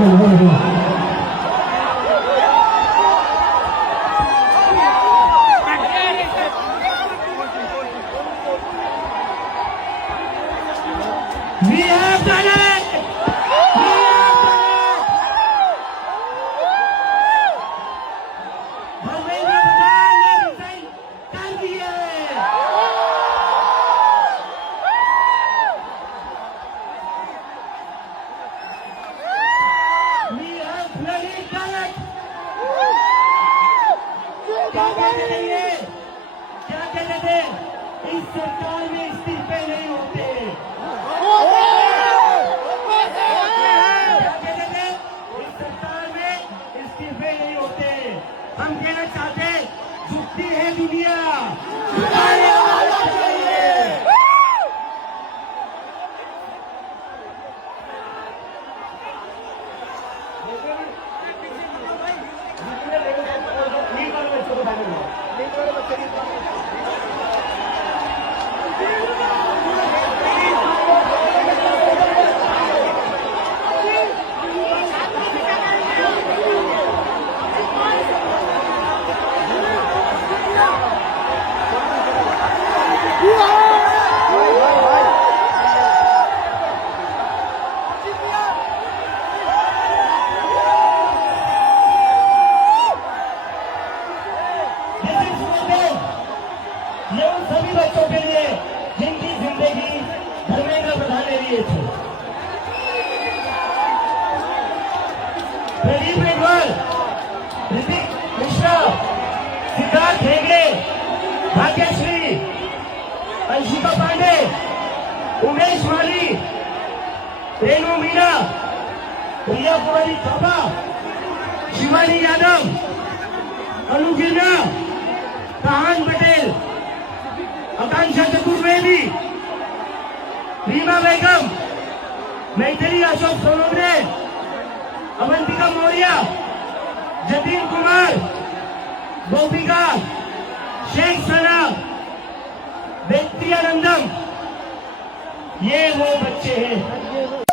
We have done it! Dharmendra प्रधान ने रिजाइन कर दिए। We have bloody done it! क्या कहते थे ये? क्या कहते थे? इस सरकार में इस्तीफे नहीं होते। हम कहना चाहते झुकती है दुनिया, झुकाने वाला चाहिए। ये उन सभी बच्चों के लिए जिनकी जिंदगी धर्मेंद्र प्रधान ने लिए थे। प्रदीप रेडवाल, ऋतिक मिश्रा, सिद्धार्थ हेगड़े, भाग्यश्री, अंशिका पांडे, उमेश माली, रेणु मीना, प्रिया कुमारी चौबा, शिवानी यादव, अनु गिरना, कहान पटेल, आकांक्षा चतुर्वेदी, रीमा बेगम, मैथिली अशोक सोनोग्रे, अवंतिका मौर्य, जतीन कुमार, गोपिका, शेख सना, व्यक्ति आनंदम, ये वो बच्चे हैं।